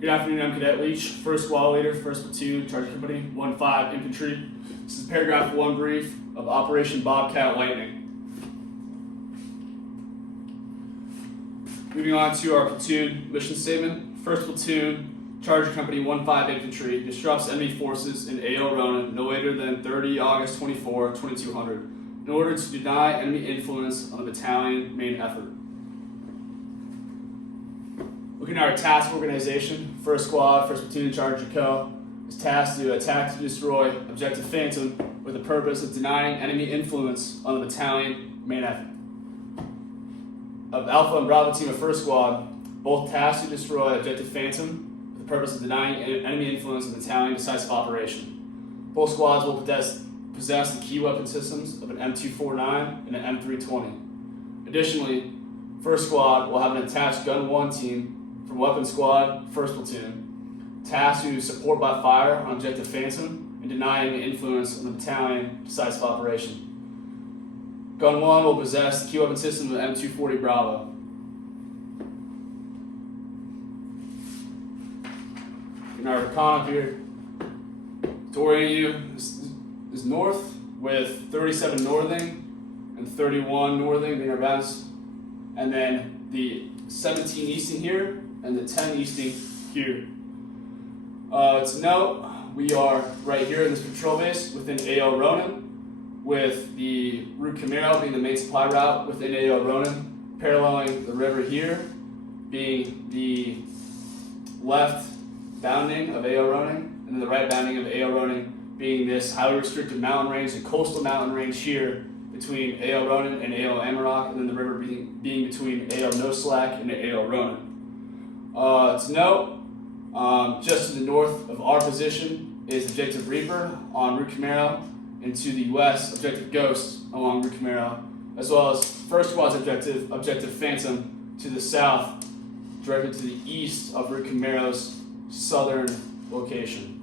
Good afternoon, I'm Cadet Leech, 1st Squad Leader, 1st Platoon, Charge Company, 1-5 Infantry. This is paragraph 1 brief of Operation Bobcat Lightning. Moving on to our platoon mission statement. 1st Platoon, Charge Company, 1-5 Infantry, disrupts enemy forces in AO Ronan no later than 30 August 24, 2200, in order to deny enemy influence on the battalion main effort. Looking at our task organization, 1st Squad, 1st Platoon in charge of Co. is tasked to attack to destroy Objective Phantom with the purpose of denying enemy influence on the battalion main effort. Of Alpha and Bravo team of 1st Squad, both tasked to destroy Objective Phantom with the purpose of denying enemy influence on the battalion decisive operation. Both squads will possess the key weapon systems of an M249 and an M320. Additionally, 1st Squad will have an attached Gun 1 team from Weapon Squad, 1st Platoon, tasked to support by fire on Objective Phantom and denying the influence on the battalion decisive operation. Gun 1 will possess the key weapon system of M240 Bravo. In our recon here, to orient you, this is north with 37 northing and 31 northing being our bounds, and then the 17 easting here and the 10 easting here. To note, we are right here in this patrol base within AO Ronan, with the Route Camaro being the main supply route within AO Ronan, paralleling the river here, being the left bounding of AO Ronan, and then the right bounding of AO Ronan being this highly restricted mountain range and coastal mountain range here between AO Ronan and AO Amarok, and then the river being between AO No Slack and AO Ronan. To note, just to the north of our position is Objective Reaper on Route Camaro, and to the west, Objective Ghost along Route Camaro, as well as 1st Squad's Objective Phantom to the south, directly to the east of Route Camaro's southern location.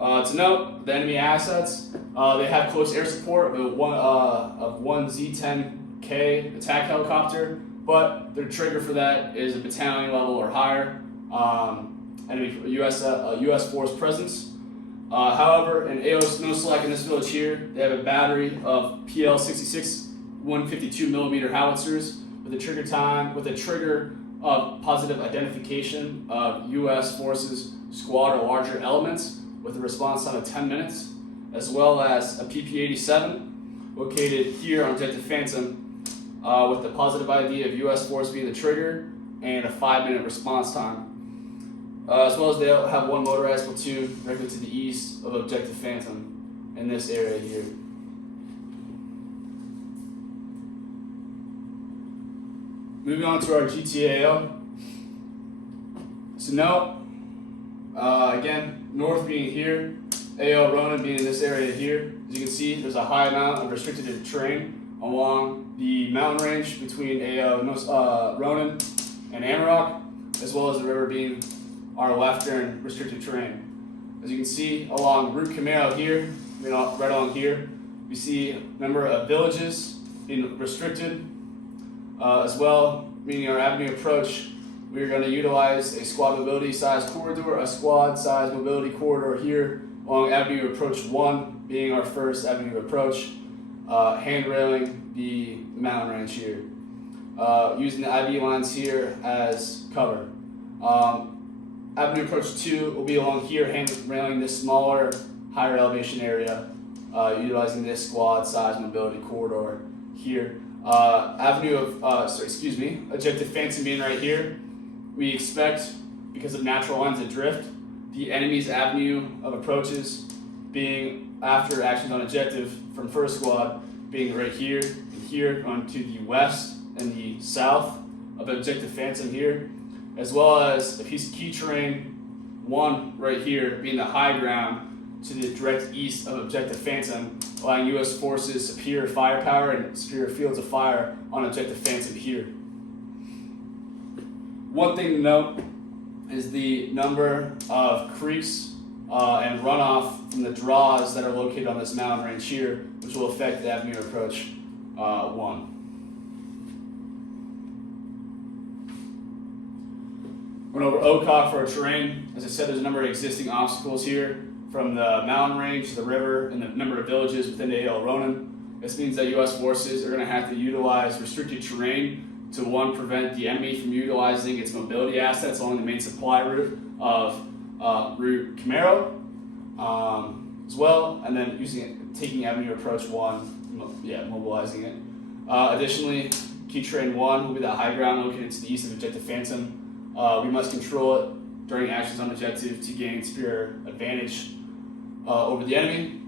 To note, the enemy assets, they have close air support of one Z-10K attack helicopter, but their trigger for that is a battalion level or higher enemy U.S. force presence. However, in AO No Slack in this village here, they have a battery of PL-66 152mm howitzers with a trigger of positive identification of U.S. forces, squad, or larger elements with a response time of 10 minutes, as well as a PP-87 located here on Objective Phantom with the positive ID of U.S. force being the trigger and a 5-minute response time. As well as they'll have one motorized platoon directly to the east of Objective Phantom in this area here. Moving on to our GTAO. So note, again, north being here, AO Ronan being in this area here. As you can see, there's a high amount of restricted terrain along the mountain range between AO Ronan and Amarok, as well as the river being our western restricted terrain. As you can see, along Route Camaro here, right along here, we see a number of villages being restricted. As well, meaning our avenue approach, we are going to utilize a squad mobility size corridor, a squad size mobility corridor here along Avenue Approach 1, being our first avenue approach, handrailing the mountain range here, using the IV lines here as cover. Avenue Approach 2 will be along here, handrailing this smaller, higher elevation area, utilizing this squad size mobility corridor here. Objective Phantom being right here. We expect, because of natural lines of drift, the enemy's avenue of approaches being after actions on objective from 1st Squad being right here and here, going to the west and the south of Objective Phantom here, as well as a piece of key terrain 1 right here being the high ground to the direct east of Objective Phantom, allowing U.S. forces superior firepower and superior fields of fire on Objective Phantom here. One thing to note is the number of creeks and runoff from the draws that are located on this mountain range here, which will affect the Avenue Approach 1. Went over OCOG for our terrain. As I said, there's a number of existing obstacles here, from the mountain range to the river and the number of villages within the AL Ronan. This means that U.S. forces are going to have to utilize restricted terrain to, one, prevent the enemy from utilizing its mobility assets along the main supply route of Route Camaro, as well, and then taking Avenue Approach 1, mobilizing it. Additionally, key terrain 1 will be the high ground located to the east of Objective Phantom. We must control it during actions on objective to gain superior advantage over the enemy,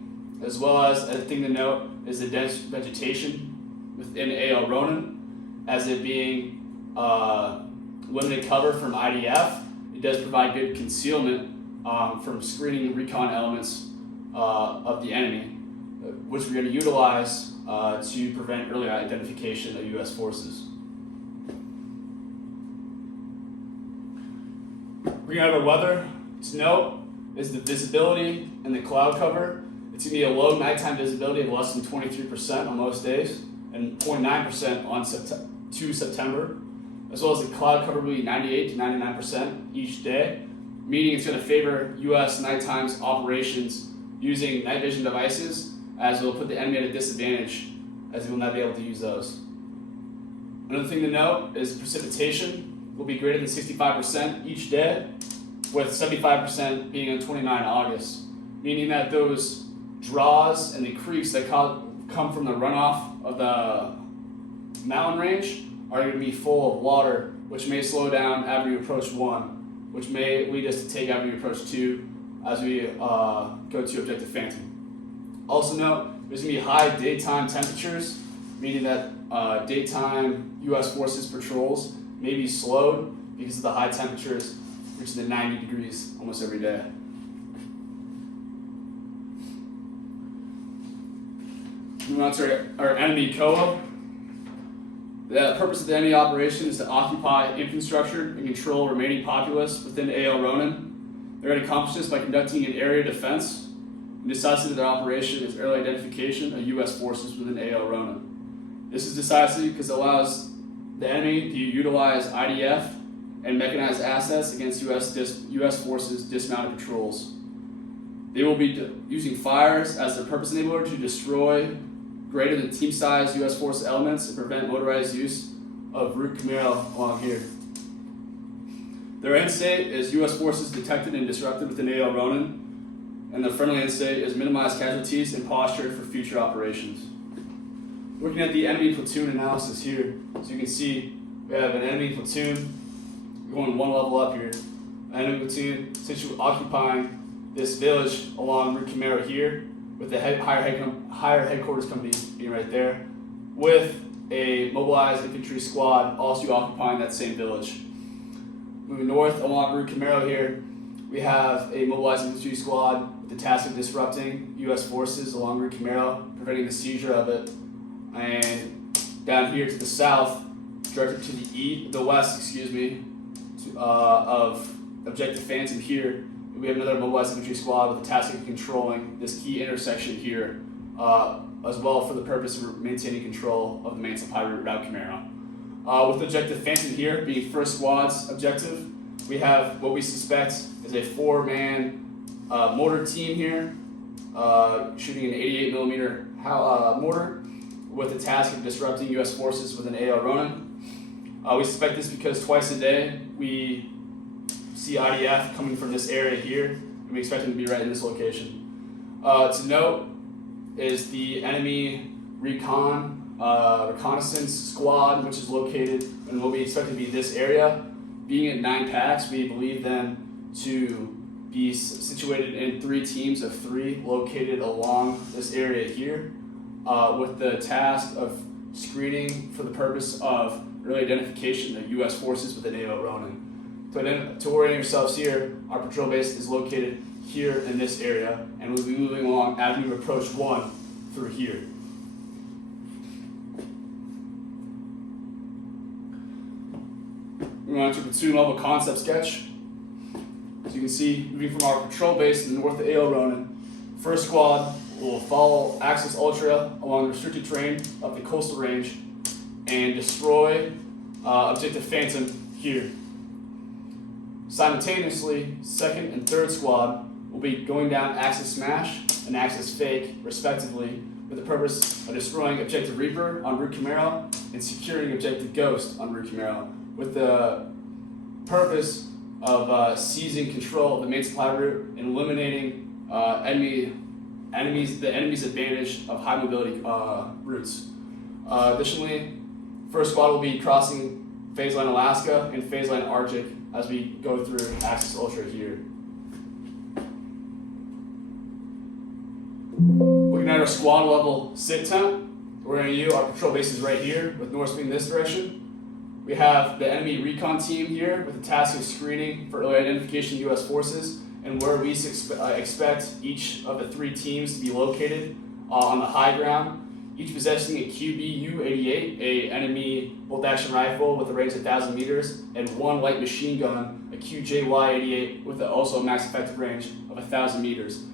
as well as a thing to note is the dense vegetation within AL Ronan, as it being limited cover from IDF. It does provide good concealment from screening recon elements of the enemy, which we're going to utilize to prevent early identification of U.S. forces. We're going to have our weather. To note is the visibility and the cloud cover. It's going to be a low nighttime visibility of less than 23% on most days and 0.9% on 2 September, as well as the cloud cover will be 98 to 99% each day, meaning it's going to favor U.S. nighttime operations using night vision devices, as it will put the enemy at a disadvantage, as they will not be able to use those. Another thing to note is precipitation will be greater than 65% each day, with 75% being on 29 August, meaning that those draws and the creeks that come from the runoff of the mountain range are going to be full of water, which may slow down Avenue Approach 1, which may lead us to take Avenue Approach 2 as we go to Objective Phantom. Also note, there's going to be high daytime temperatures, meaning that daytime U.S. forces patrols may be slowed because of the high temperatures reaching the 90 degrees almost every day. Moving on to our enemy COA. The purpose of the enemy operation is to occupy infrastructure and control remaining populace within AL Ronan. They're going to accomplish this by conducting an area defense, and decisive of their operation is early identification of U.S. forces within AL Ronan. This is decisive because it allows the enemy to utilize IDF and mechanized assets against U.S. forces dismounted patrols. They will be using fires as their purpose enabler to destroy greater than team size U.S. force elements and prevent motorized use of Route Camaro along here. Their end state is U.S. forces detected and disrupted within AL Ronan, and the friendly end state is minimize casualties and posture for future operations. Looking at the enemy platoon analysis here, so you can see we have an enemy platoon going one level up here. An enemy platoon essentially occupying this village along Route Camaro here, with the higher headquarters company being right there, with a mobilized infantry squad also occupying that same village. Moving north along Route Camaro here, we have a mobilized infantry squad with the task of disrupting U.S. forces along Route Camaro, preventing the seizure of it. And down here to the south, directed to the west, of Objective Phantom here, we have another mobilized infantry squad with the task of controlling this key intersection here, as well for the purpose of maintaining control of the main supply route Camaro. With Objective Phantom here being first squad's objective, we have what we suspect is a 4-man mortar team here, shooting an 88mm mortar, with the task of disrupting U.S. forces within AL Ronan. We suspect this because twice a day we see IDF coming from this area here, and we expect them to be right in this location. To note is the enemy reconnaissance squad, which is located in what we expect to be this area. Being at 9 packs, we believe them to be situated in 3 teams of 3 located along this area here, with the task of screening for the purpose of early identification of U.S. forces within AO Ronan. To orient yourselves here, our patrol base is located here in this area, and we'll be moving along Avenue Approach 1 through here. Moving on to platoon level concept sketch. As you can see, moving from our patrol base in the north of AO Ronan, first squad will follow Axis Ultra along the restricted terrain of the coastal range and destroy Objective Phantom here. Simultaneously, second and third squad will be going down Axis Smash and Axis Fake, respectively, with the purpose of destroying Objective Reaper on Route Camaro and securing Objective Ghost on Route Camaro, with the purpose of seizing control of the main supply route and eliminating the enemy's advantage of high mobility routes. Additionally, first squad will be crossing phase line Alaska and phase line Arctic as we go through Axis Ultra here. Looking at our squad level sit temp, we're going to use our patrol bases right here with north speed in this direction. We have the enemy recon team here with the task of screening for early identification of U.S. forces and where we expect each of the 3 teams to be located on the high ground, each possessing a QBU-88, a enemy bolt-action rifle with a range of 1,000 meters, and 1 light machine gun, a QJY-88 with also a max effective range of 1,000 meters.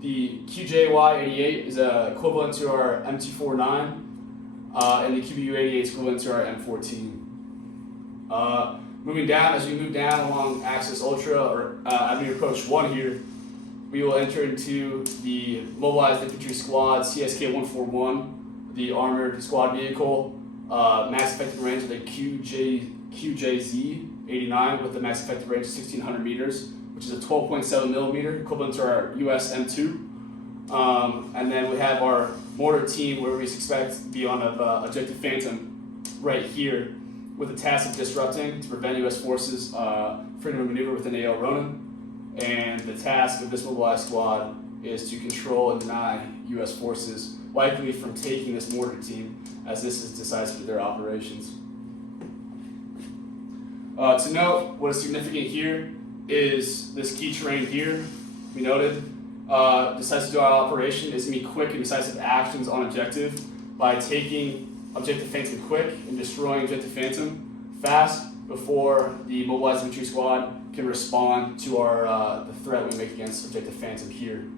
The QJY-88 is equivalent to our M249, and the QBU-88 is equivalent to our M14. Moving down, as we move down along Axis Ultra, or as we approach 1 here, we will enter into the Mobilized Infantry Squad CSK-141, the armored squad vehicle, max effective range of the QJZ-89 with the max effective range of 1,600 meters, which is a 12.7 millimeter, equivalent to our US M2. And then we have our mortar team where we expect to be on Objective Phantom right here with the task of disrupting to prevent US forces freedom of maneuver within AL Ronan. And the task of this mobilized squad is to control and deny US forces, likely from taking this mortar team, as this is decisive of their operations. To note, what is significant here is this key terrain here. We noted decisive to our operation is going to be quick and decisive actions on objective by taking Objective Phantom quick and destroying Objective Phantom fast before the mobilized infantry squad can respond to our the threat we make against Objective Phantom here.